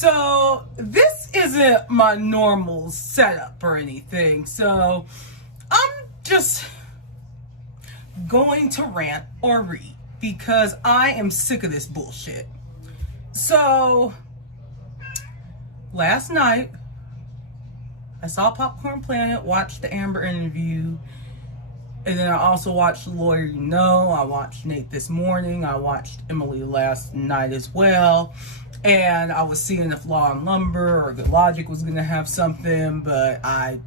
So this isn't my normal setup or anything. So I'm just going to rant or read because I am sick of this bullshit. So last night I saw Popcorn Planet, watched the Amber interview, and then I also watched The Lawyer You Know. I watched Nate this morning. I watched Emily last night as well. And I was seeing if Law and Lumber or Good Logic was going to have something, but I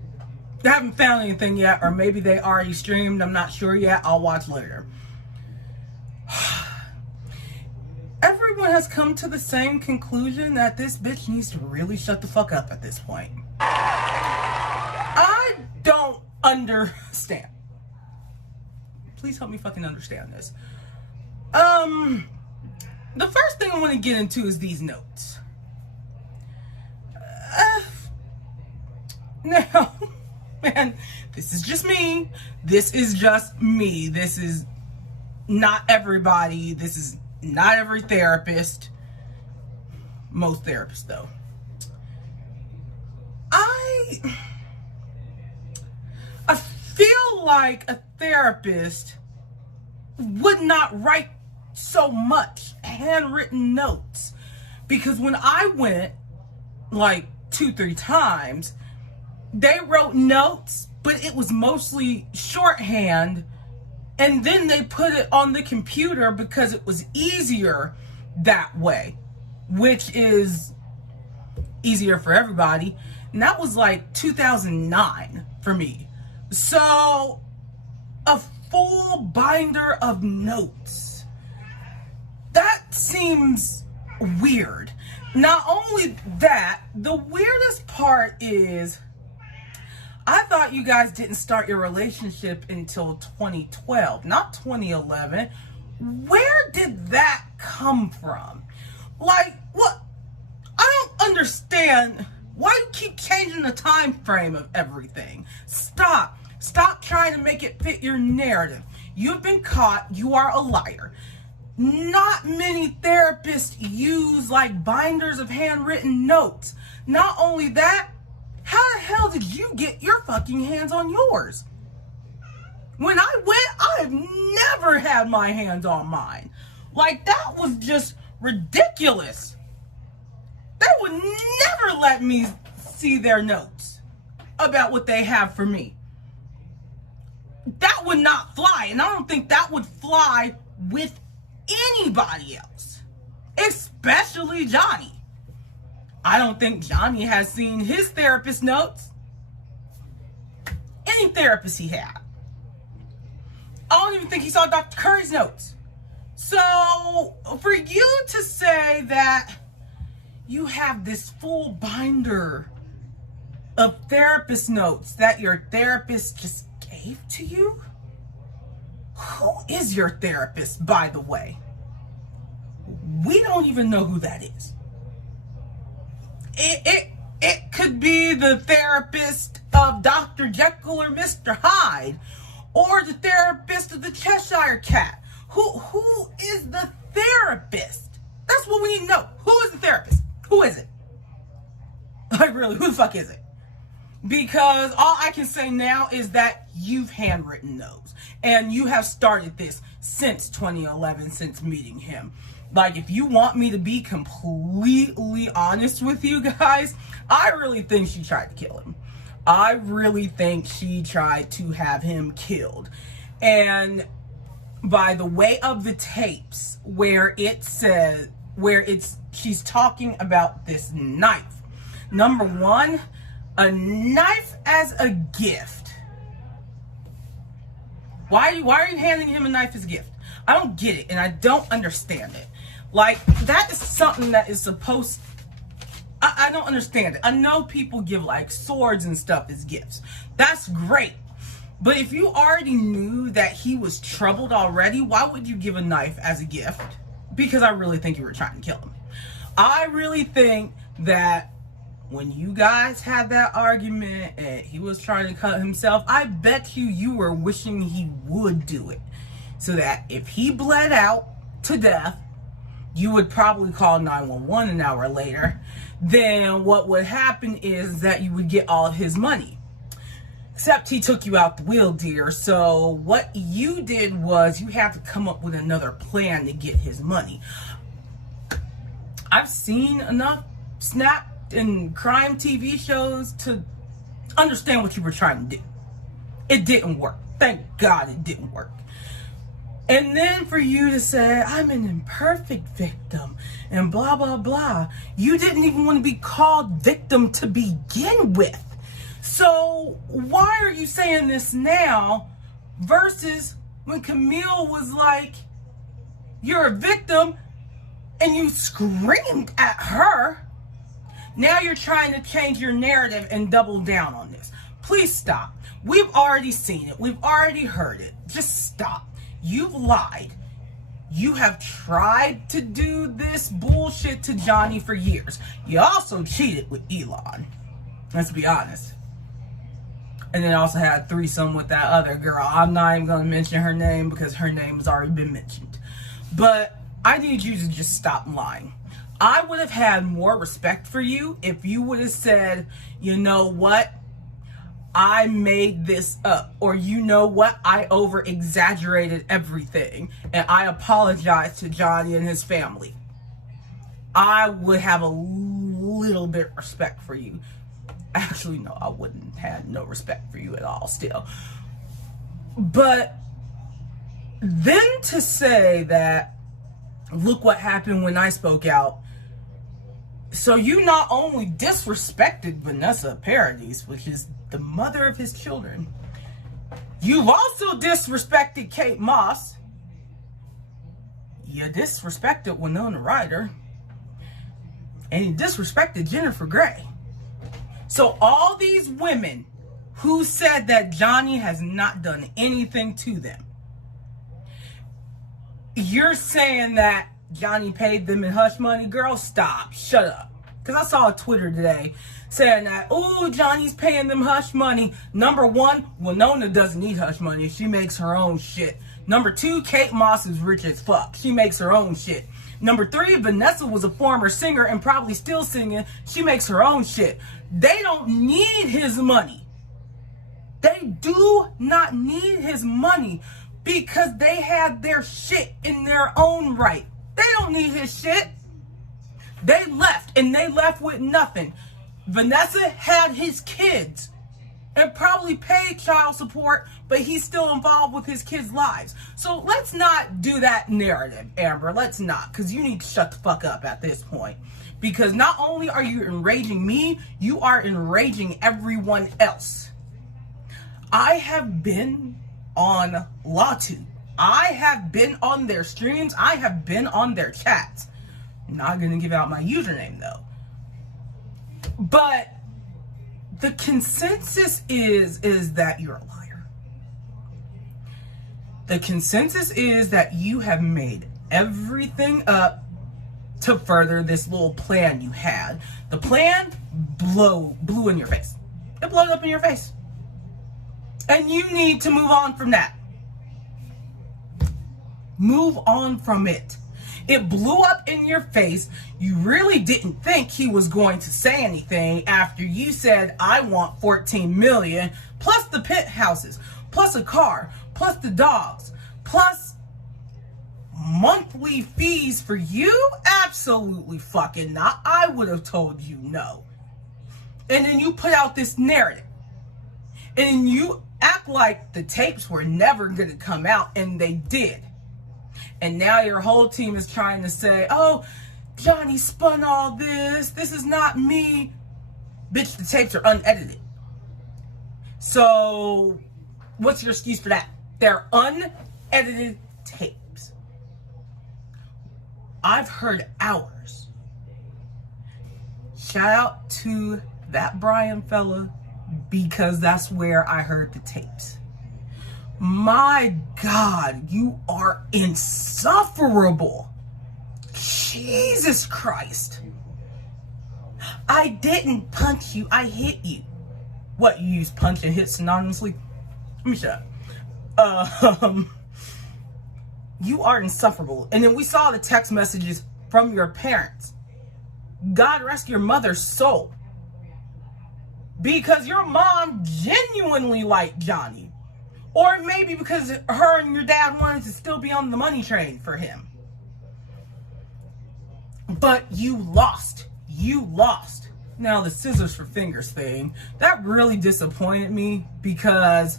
haven't found anything yet, or maybe they already streamed. I'm not sure yet. I'll watch later. Everyone has come to the same conclusion that this bitch needs to really shut the fuck up at this point. I don't understand. Please help me fucking understand this. The first thing I want to get into is these notes. Now, man, this is just me. This is just me. This is not everybody. This is not every therapist. Most therapists, though. I feel like a therapist would not write so much handwritten notes, because when I went like 2-3 times, they wrote notes, but it was mostly shorthand, and then they put it on the computer because it was easier that way, which is easier for everybody. And that was like 2009 for me. So a full binder of notes, that seems weird. Not only that, the weirdest part is, I thought you guys didn't start your relationship until 2012, not 2011. Where did that come from? Like, what? I don't understand. Why do you keep changing the time frame of everything? Stop trying to make it fit your narrative. You've been caught. You are a liar. Not many therapists use like binders of handwritten notes. Not only that, how the hell did you get your fucking hands on yours? When I went, I've never had my hands on mine. Like, that was just ridiculous. They would never let me see their notes about what they have for me. That would not fly, and I don't think that would fly with anybody else, especially Johnny. I don't think Johnny has seen his therapist notes. Any therapist he had. I don't even think he saw Dr. Curry's notes. So for you to say that you have this full binder of therapist notes that your therapist just gave to you? Who is your therapist, by the way? We don't even know who that is. It could be the therapist of Dr. Jekyll or Mr. Hyde, or the therapist of the Cheshire Cat. Who is the therapist? That's what we need to know. Who is the therapist? Who is it? Like, really, who the fuck is it? Because all I can say now is that you've handwritten those, and you have started this since 2011, since meeting him. Like, if you want me to be completely honest with you guys, I really think she tried to kill him. I really think she tried to have him killed. And by the way of the tapes, where it says, she's talking about this knife. Number one, a knife as a gift. Why are you handing him a knife as a gift? I don't get it, and I don't understand it. Like, that is something that is supposed... I don't understand it. I know people give, like, swords and stuff as gifts. That's great. But if you already knew that he was troubled already, why would you give a knife as a gift? Because I really think you were trying to kill him. I really think that when you guys had that argument and he was trying to cut himself, I bet you were wishing he would do it. So that if he bled out to death, you would probably call 911 an hour later. Then what would happen is that you would get all of his money. Except he took you out the wheel, dear. So what you did was you have to come up with another plan to get his money. I've seen enough snap and crime TV shows to understand what you were trying to do. It didn't work. Thank God it didn't work. And then for you to say, I'm an imperfect victim and blah, blah, blah. You didn't even want to be called victim to begin with. So why are you saying this now versus when Camille was like, you're a victim and you screamed at her? Now you're trying to change your narrative and double down on this. Please stop. We've already seen it. We've already heard it. Just stop. You've lied. You have tried to do this bullshit to Johnny for years. You also cheated with Elon. Let's be honest. And then also had a threesome with that other girl. I'm not even going to mention her name because her name has already been mentioned. But I need you to just stop lying. I would have had more respect for you if you would have said, you know what? I made this up. Or you know what? I over-exaggerated everything. And I apologize to Johnny and his family. I would have a little bit of respect for you. Actually, no, I wouldn't have no respect for you at all still. But then to say that, look what happened when I spoke out. So you not only disrespected Vanessa Paradis, which is the mother of his children, you've also disrespected Kate Moss. You disrespected Winona Ryder. And you disrespected Jennifer Grey. So all these women who said that Johnny has not done anything to them, you're saying that Johnny paid them in hush money? Girl, stop. Shut up. Because I saw a Twitter today saying that, oh, Johnny's paying them hush money. Number one, Winona doesn't need hush money. She makes her own shit. Number two, Kate Moss is rich as fuck. She makes her own shit. Number three, Vanessa was a former singer and probably still singing. She makes her own shit. They don't need his money. They do not need his money because they had their shit in their own right. They don't need his shit. They left and they left with nothing. Vanessa had his kids and probably paid child support, but he's still involved with his kids' lives. So let's not do that narrative, Amber. Let's not, because you need to shut the fuck up at this point. Because not only are you enraging me, you are enraging everyone else. I have been on lawtube. I have been on their streams. I have been on their chats. I'm not going to give out my username though. But the consensus is that you're a liar. The consensus is that you have made everything up to further this little plan you had. The plan blew in your face. It blew up in your face. And you need to move on from that. Move on from it. It blew up in your face. You really didn't think he was going to say anything after you said, I want 14 million, plus the penthouses, plus a car, plus the dogs, plus monthly fees for you? Absolutely fucking not. I would have told you no. And then you put out this narrative. And then you act like the tapes were never going to come out, and they did. And now your whole team is trying to say, oh, Johnny spun all this. This is not me. Bitch, the tapes are unedited. So what's your excuse for that? They're unedited tapes. I've heard hours. Shout out to that Brian fella, because that's where I heard the tapes. My God, you are insufferable. Jesus Christ. I didn't punch you, I hit you. What, you use punch and hit synonymously? Let me shut up. You are insufferable. And then we saw the text messages from your parents. God rest your mother's soul. Because your mom genuinely liked Johnny. Or maybe because her and your dad wanted to still be on the money train for him. But you lost. You lost. Now, the scissors for fingers thing, that really disappointed me because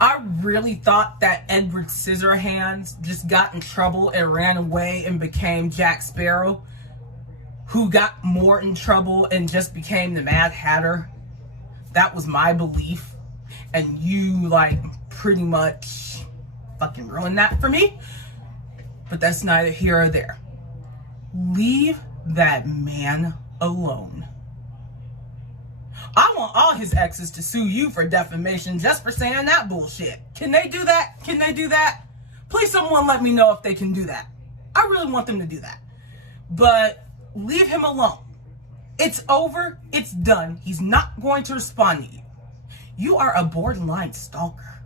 I really thought that Edward Scissorhands just got in trouble and ran away and became Jack Sparrow, who got more in trouble and just became the Mad Hatter. That was my belief. And you, like, pretty much fucking ruined that for me. But that's neither here or there. Leave that man alone. I want all his exes to sue you for defamation just for saying that bullshit. Can they do that? Can they do that? Please, someone let me know if they can do that. I really want them to do that. But leave him alone. It's over. It's done. He's not going to respond to you. You are a borderline stalker.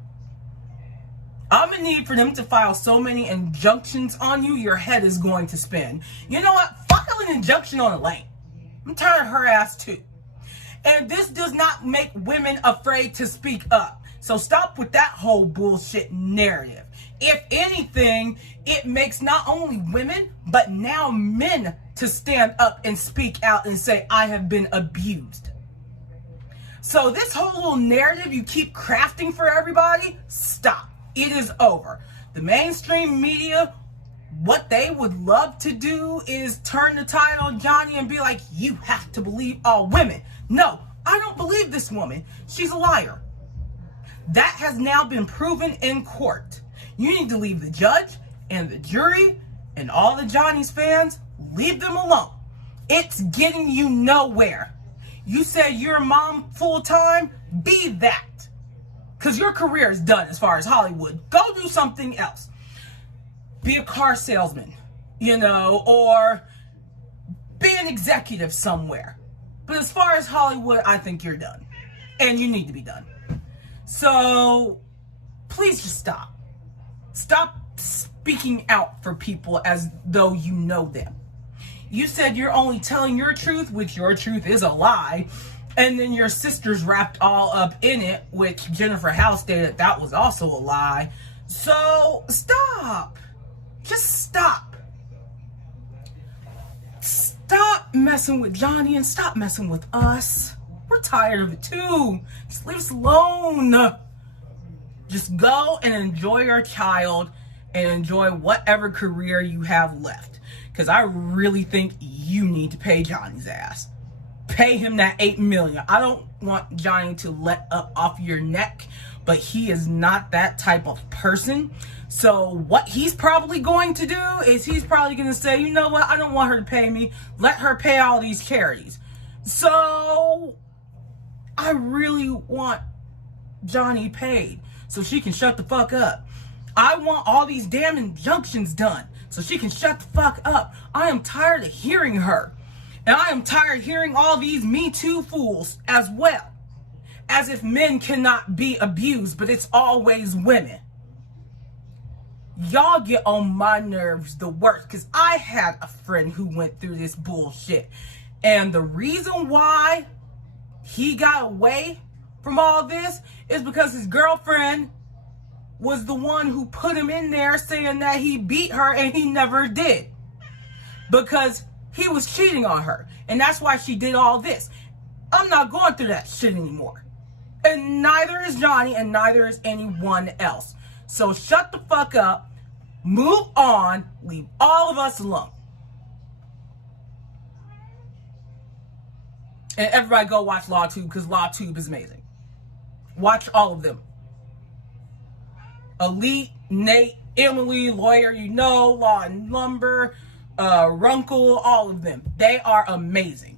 I'm gonna need for them to file so many injunctions on you, your head is going to spin. You know what? File an injunction on Elaine. I'm tired of her ass too. And this does not make women afraid to speak up. So stop with that whole bullshit narrative. If anything, it makes not only women, but now men to stand up and speak out and say, I have been abused. So this whole little narrative you keep crafting for everybody, stop. It is over. The mainstream media, what they would love to do is turn the tide on Johnny and be like, you have to believe all women. No, I don't believe this woman. She's a liar. That has now been proven in court. You need to leave the judge and the jury and all the Johnny's fans, leave them alone. It's getting you nowhere. You said you're a mom full time, be that. Because your career is done as far as Hollywood. Go do something else. Be a car salesman, or be an executive somewhere. But as far as Hollywood, I think you're done. And you need to be done. So, please just stop. Stop speaking out for people as though you know them. You said you're only telling your truth, which your truth is a lie. And then your sister's wrapped all up in it, which Jennifer House stated that was also a lie. So, stop. Just stop. Stop messing with Johnny and stop messing with us. We're tired of it too. Just leave us alone. Just go and enjoy your child and enjoy whatever career you have left. Because I really think you need to pay Johnny's ass. Pay him that $8 million. I don't want Johnny to let up off your neck, but he is not that type of person. So what he's probably going to do is he's probably going to say, you know what? I don't want her to pay me. Let her pay all these charities. So I really want Johnny paid so she can shut the fuck up. I want all these damn injunctions done so she can shut the fuck up. I am tired of hearing her. And I am tired of hearing all these Me Too fools as well. As if men cannot be abused, but it's always women. Y'all get on my nerves the worst, because I had a friend who went through this bullshit. And the reason why he got away from all this is because his girlfriend was the one who put him in there saying that he beat her, and he never did. Because he was cheating on her. And that's why she did all this. I'm not going through that shit anymore. And neither is Johnny, and neither is anyone else. So shut the fuck up. Move on. Leave all of us alone. And everybody go watch LawTube, because LawTube is amazing. Watch all of them. Elite, Nate, Emily, Lawyer You Know, Law and Lumber, Runkle, all of them. They are amazing.